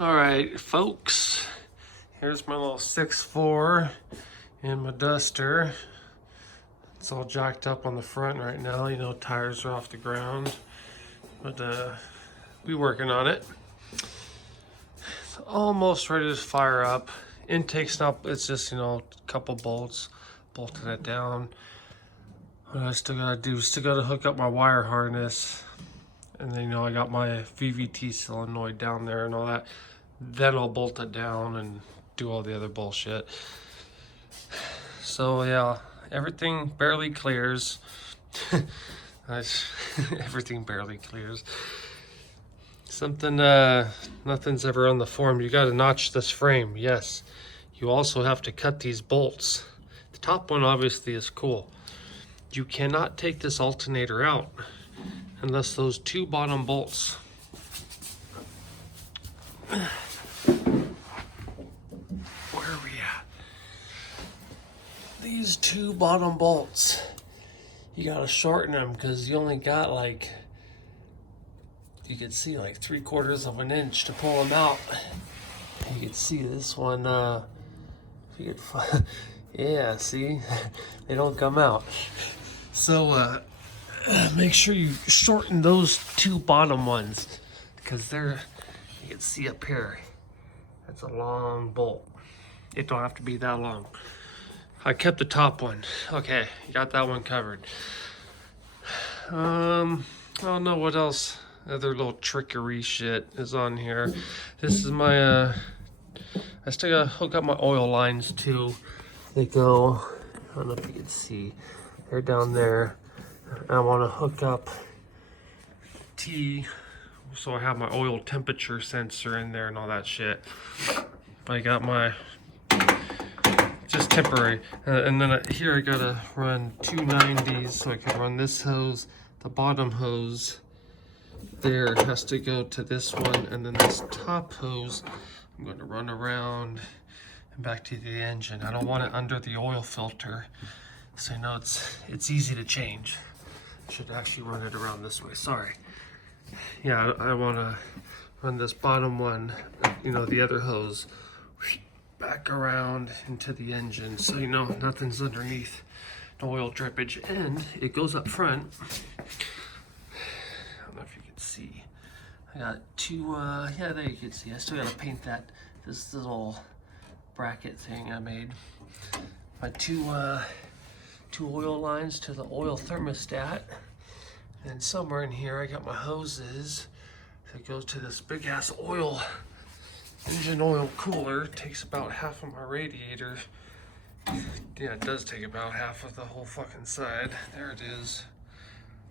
All right, folks, here's my little 6'4" and my duster. It's all jacked up on the front right now. You know, tires are off the ground, but we working on it. It's almost ready to fire up. Intake's not, it's just, you know, a couple bolts, bolting it down. What I still gotta do, still gotta hook up my wire harness. And then, you know, I got my VVT solenoid down there and all that. Then I'll bolt it down and do all the other bullshit. So yeah, everything barely clears. Everything barely clears. Something, nothing's ever on the form. You gotta notch this frame, yes. You also have to cut these bolts. The top one obviously is cool. You cannot take this alternator out unless those two bottom bolts. Where are we at? These two bottom bolts, you gotta shorten them because you only got like, you can see like 3/4 of an inch to pull them out. You can see this one, if you could yeah, see, they don't come out. So make sure you shorten those two bottom ones because they're, you can see up here, that's a long bolt. It don't have to be that long. I kept the top one. Okay, got that one covered. I don't know what else. Other little trickery shit is on here. This is my, I still gotta hook up my oil lines too. They go, I don't know if you can see, they're down there. I wanna hook up T, so I have my oil temperature sensor in there and all that shit. I got my, just temporary. And then here I gotta run 290s so I can run this hose. The bottom hose there has to go to this one, and then this top hose I'm going to run around and back to the engine. I don't want it under the oil filter, so you know it's easy to change. I should actually run it around this way. Sorry. Yeah, I want to run this bottom one, you know, the other hose back around into the engine, so you know nothing's underneath the oil drippage, and it goes up front. I don't know if you can see. I got two, yeah, there you can see. I still gotta paint this little bracket thing I made. My two oil lines to the oil thermostat, and somewhere in here I got my hoses that goes to this big ass oil engine oil cooler. It takes about half of my radiator. Yeah, it does take about half of the whole fucking side. There it is.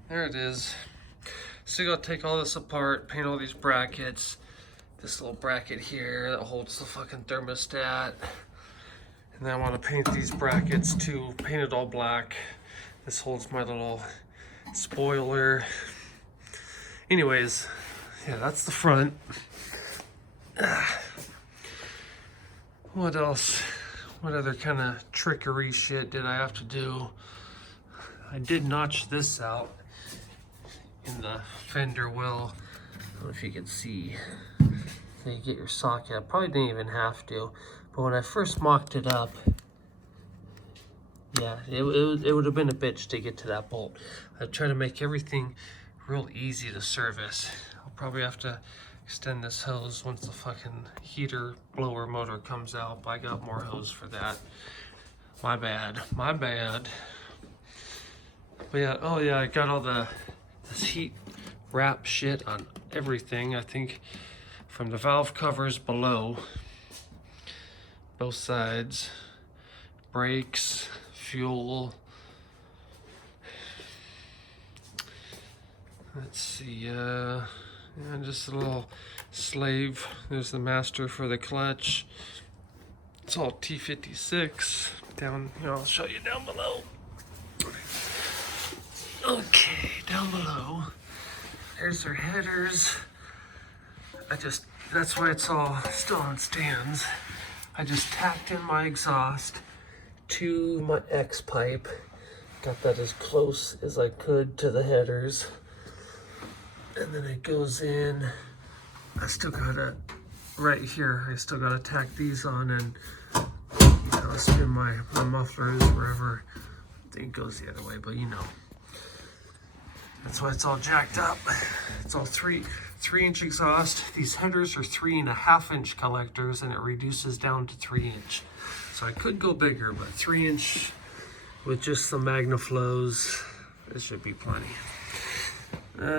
There it is. So you gotta take all this apart, paint all these brackets. This little bracket here that holds the fucking thermostat. And then I want to paint these brackets too, paint it all black. This holds my little spoiler. Anyways, yeah, that's the front. What else? What other kind of trickery shit did I have to do? I did notch this out in the fender well. I don't know if you can see. So you get your socket. I probably didn't even have to, but when I first mocked it up, yeah, it would have been a bitch to get to that bolt. I try to make everything real easy to service. I'll probably have to extend this hose once the fucking heater blower motor comes out, but I got more hose for that. My bad, my bad. But yeah, oh yeah, I got all this heat wrap shit on everything. I think from the valve covers below, both sides, brakes, fuel. Let's see, and just a little slave. There's the master for the clutch. It's all T56 down, you know, I'll show you down below. Okay, down below, there's their headers. That's why it's all still on stands. I just tacked in my exhaust to my X pipe. Got that as close as I could to the headers. And then it goes in. I still gotta right here, I still gotta tack these on and spin my mufflers wherever. I think it goes the other way, but you know. That's why it's all jacked up. It's all 3-inch exhaust. These headers are 3.5-inch collectors, and it reduces down to 3-inch. So I could go bigger, but 3-inch with just some MagnaFlows, it should be plenty.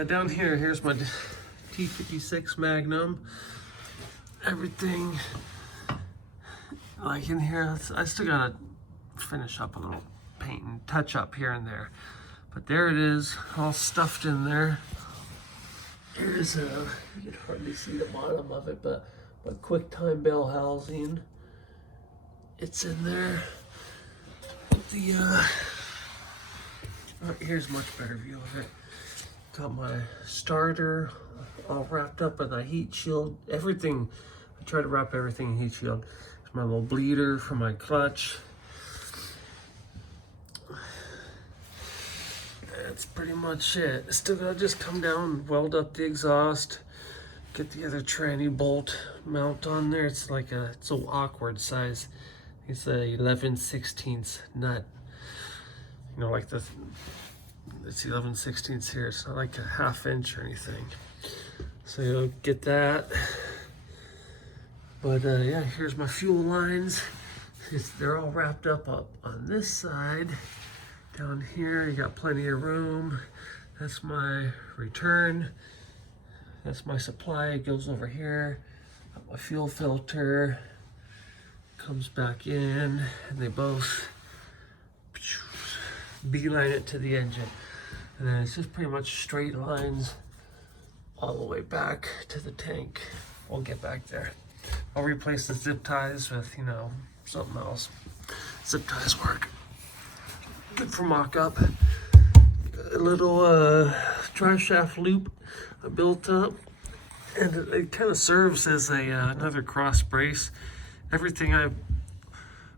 Down here, here's my T56 Magnum. Everything like in here, I still gotta finish up a little paint and touch up here and there. But there it is, all stuffed in there. Here's you can hardly see the bottom of it, but QuickTime bell housing. It's in there. The here's a much better view of it. Got my starter all wrapped up in a heat shield. Everything, I try to wrap everything in heat shield. There's my little bleeder for my clutch. That's pretty much it. Still gotta just come down and weld up the exhaust. Get the other tranny bolt mount on there. It's like it's an awkward size. It's a 11/16 nut. You know, like it's 11/16 here. It's not like a 1/2 inch or anything. So you'll get that. But yeah, here's my fuel lines. They're all wrapped up on this side. Down here, you got plenty of room. That's my return. That's my supply. It goes over here. Got my fuel filter. Comes back in, and they both beeline it to the engine. And then it's just pretty much straight lines all the way back to the tank. We'll get back there. I'll replace the zip ties with, you know, something else. Zip ties work. Good for mock-up. A little drive shaft loop I built up, and it kind of serves as another cross brace. Everything I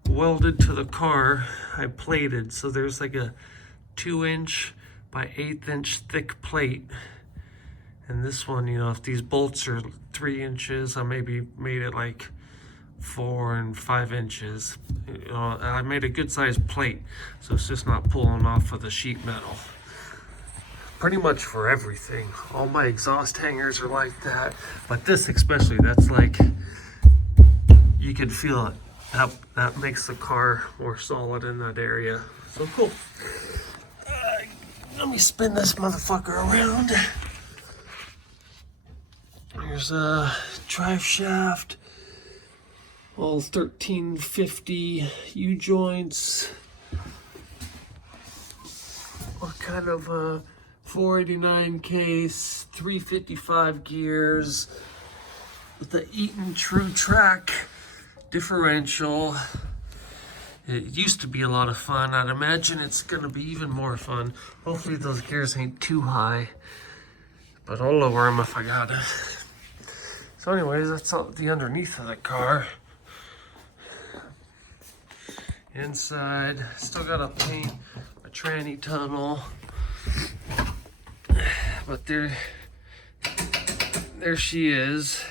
welded to the car, I plated, so there's like a 2-inch by 1/8 inch thick plate. And this one, you know, if these bolts are 3 inches, I maybe made it like 4 and 5 inches. You know, I made a good sized plate, so it's just not pulling off of the sheet metal. Pretty much for everything. All my exhaust hangers are like that, but this especially, that's like, you can feel it. That makes the car more solid in that area. So cool. Let me spin this motherfucker around. There's a drive shaft. All 1350 U-joints. What kind of 489 case, 355 gears with the Eaton True Track differential. It used to be a lot of fun. I'd imagine it's gonna be even more fun. Hopefully those gears ain't too high, but I'll lower them if I gotta. So anyways, that's all the underneath of the car. Inside, still gotta paint a tranny tunnel, but there she is.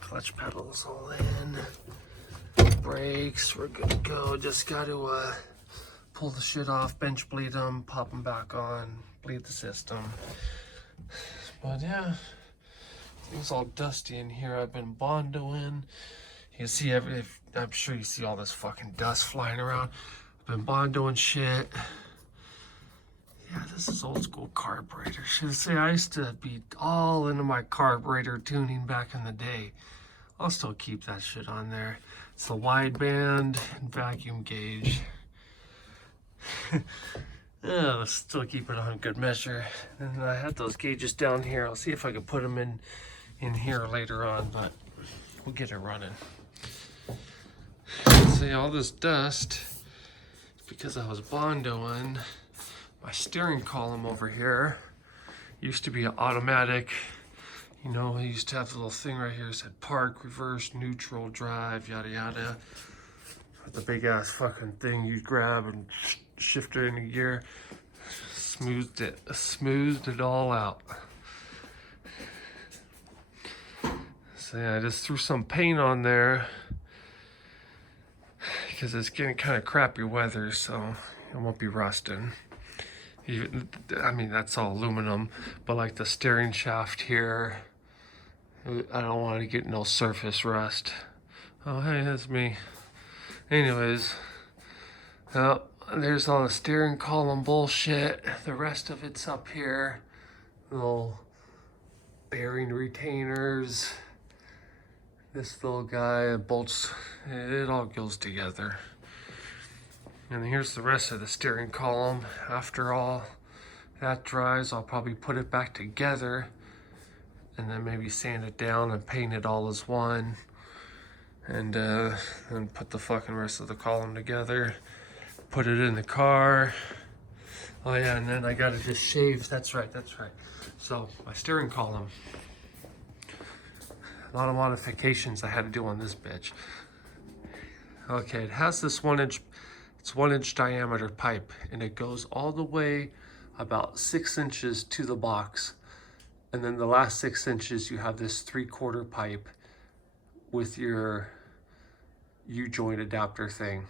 Clutch pedals all in. Brakes, we're good to go. Just got to pull the shit off, bench bleed them, pop them back on, bleed the system. But yeah, it's all dusty in here. I've been bondoing. You can see I'm sure you see all this fucking dust flying around. I've been bondoing shit. Yeah, this is old school carburetor. Should say I used to be all into my carburetor tuning back in the day. I'll still keep that shit on there. It's the wideband and vacuum gauge. Yeah, let's still keep it on good measure. And I had those gauges down here. I'll see if I can put them in here later on, but we'll get it running. See, all this dust is because I was bondoing my steering column over here. Used to be an automatic. You know, I used to have the little thing right here that said park, reverse, neutral, drive, yada yada. With the big ass fucking thing you grab and shift it into gear. Smoothed it all out. So yeah, I just threw some paint on there because it's getting kind of crappy weather, so it won't be rusting. Even, I mean, that's all aluminum, but like the steering shaft here, I don't want to get no surface rust. Oh, hey, that's me. Anyways, there's all the steering column bullshit. The rest of it's up here. Little bearing retainers. This little guy, bolts, it all goes together. And here's the rest of the steering column. After all that dries, I'll probably put it back together and then maybe sand it down and paint it all as one. And then put the fucking rest of the column together. Put it in the car. Oh yeah, and then I gotta just shave. That's right. So my steering column. A lot of modifications I had to do on this bitch. Okay, it has this 1 inch, it's 1 inch diameter pipe, and it goes all the way about 6 inches to the box. And then the last 6 inches, you have this 3/4 pipe with your U-joint adapter thing.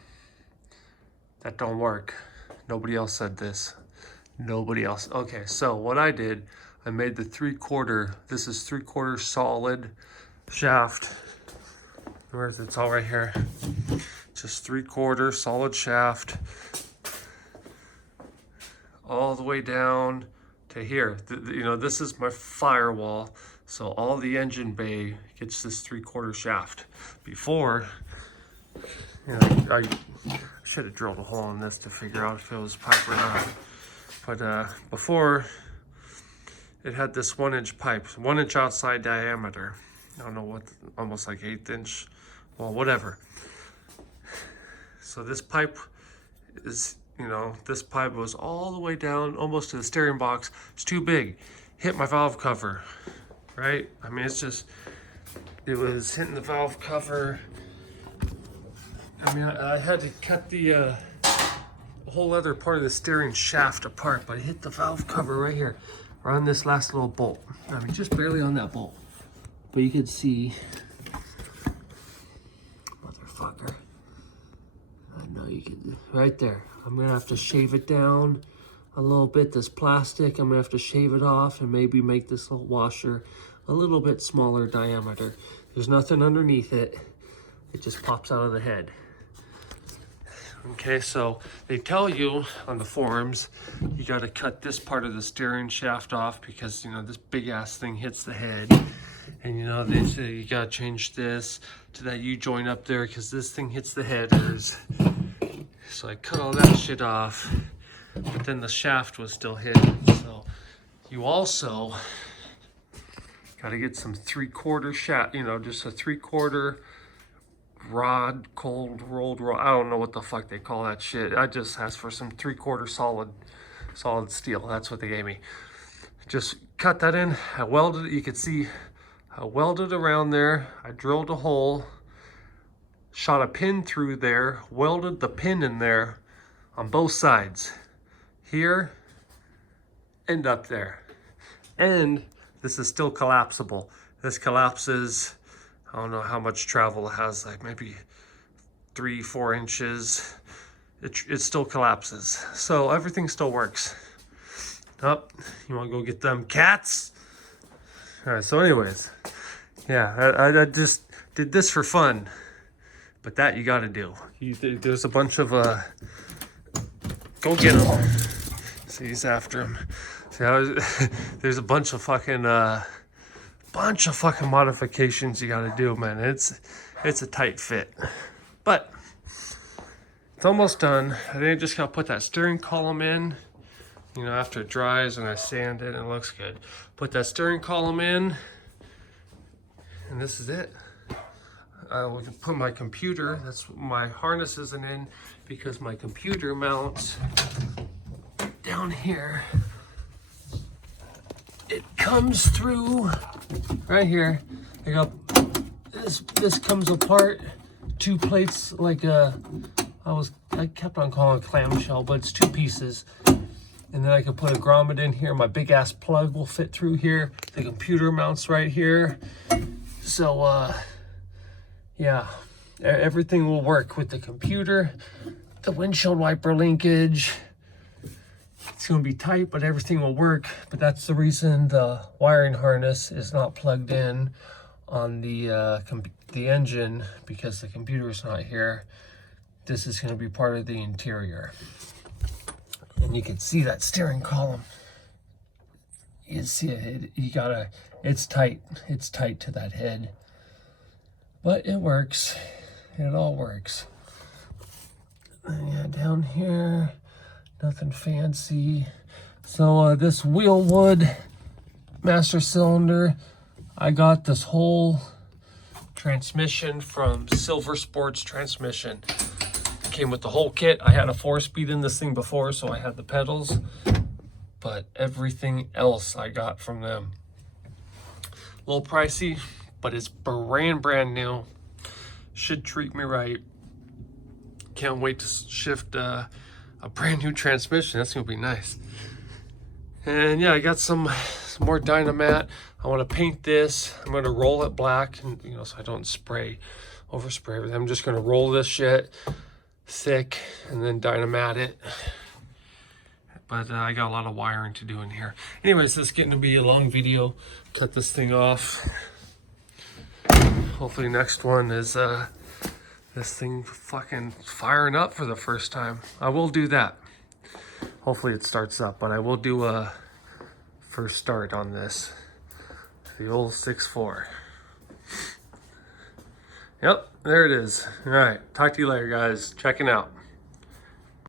That don't work. Nobody else said this. Nobody else. Okay, so what I did, I made the 3/4, this is 3/4 solid shaft. Where is it? It's all right here. Just 3/4 solid shaft. All the way down to here. You know, this is my firewall. So all the engine bay gets this 3/4 shaft. Before, you know, I should have drilled a hole in this to figure out if it was pipe or not. But before, it had this 1 inch pipe, 1 inch outside diameter. I don't know what, almost like 1/8 inch, well, whatever. So this pipe is, you know, this pipe was all the way down, almost to the steering box. It's too big. Hit my valve cover, right? I mean, it's just, it was hitting the valve cover. I mean, I had to cut the whole other part of the steering shaft apart, but I hit the valve cover right here, right on this last little bolt. I mean, just barely on that bolt. But you could see, motherfucker. I know you can, right there. I'm gonna have to shave it down a little bit, this plastic. I'm gonna have to shave it off and maybe make this little washer a little bit smaller diameter. There's nothing underneath it. It just pops out of the head. Okay, so they tell you on the forums, you gotta cut this part of the steering shaft off because, you know, this big ass thing hits the head. And, you know, they say you gotta change this to that U-joint up there because this thing hits the headers. So I cut all that shit off, but then the shaft was still hidden. So you also gotta get some 3/4 shaft, you know, just a 3/4 rod, cold rolled rod. I don't know what the fuck they call that shit. I just asked for some 3/4 solid steel. That's what they gave me. Just cut that in. I welded it. You could see I welded around there. I drilled a hole, shot a pin through there, welded the pin in there on both sides, here and up there. And this is still collapsible. This collapses, I don't know how much travel it has, like maybe 3-4 inches. It still collapses. So everything still works. Oh, you wanna go get them cats? All right, so anyways, yeah, I just did this for fun, but that you gotta do. There's a bunch of, go get them. See, he's after him. See, there's a bunch of fucking modifications you gotta do, man. It's a tight fit, but it's almost done. I think I just gotta put that steering column in. You know, after it dries and I sand it, it looks good. Put that steering column in, and this is it. We can put my computer, that's my harness isn't in because my computer mounts down here. It comes through right here. I got this comes apart, 2 plates, like I kept on calling it clamshell, but it's 2 pieces. And then I can put a grommet in here. My big ass plug will fit through here. The computer mounts right here. So, yeah, everything will work with the computer, the windshield wiper linkage. It's going to be tight, but everything will work. But that's the reason the wiring harness is not plugged in on the engine, because the computer is not here. This is going to be part of the interior. And you can see that steering column. You see it, it's tight. It's tight to that head. But it works. It all works. And yeah, down here, nothing fancy. So this wheelwood master cylinder, I got this whole transmission from Silver Sports Transmission. Came with the whole kit. I had a 4-speed in this thing before, so I had the pedals, but everything else I got from them. A little pricey, but it's brand new. Should treat me right. Can't wait to shift a brand new transmission. That's gonna be nice. And yeah, I got some more Dynamat. I want to paint this. I'm going to roll it black, and so I don't overspray everything. I'm just going to roll this shit thick and then Dynamat it. But I got a lot of wiring to do in here. Anyways, this is getting to be a long video. Cut this thing off. Hopefully next one is this thing fucking firing up for the first time. I will do that. Hopefully it starts up, but I will do a first start on this. The old 6.4. Yep, there it is. All right, talk to you later, guys. Checking out.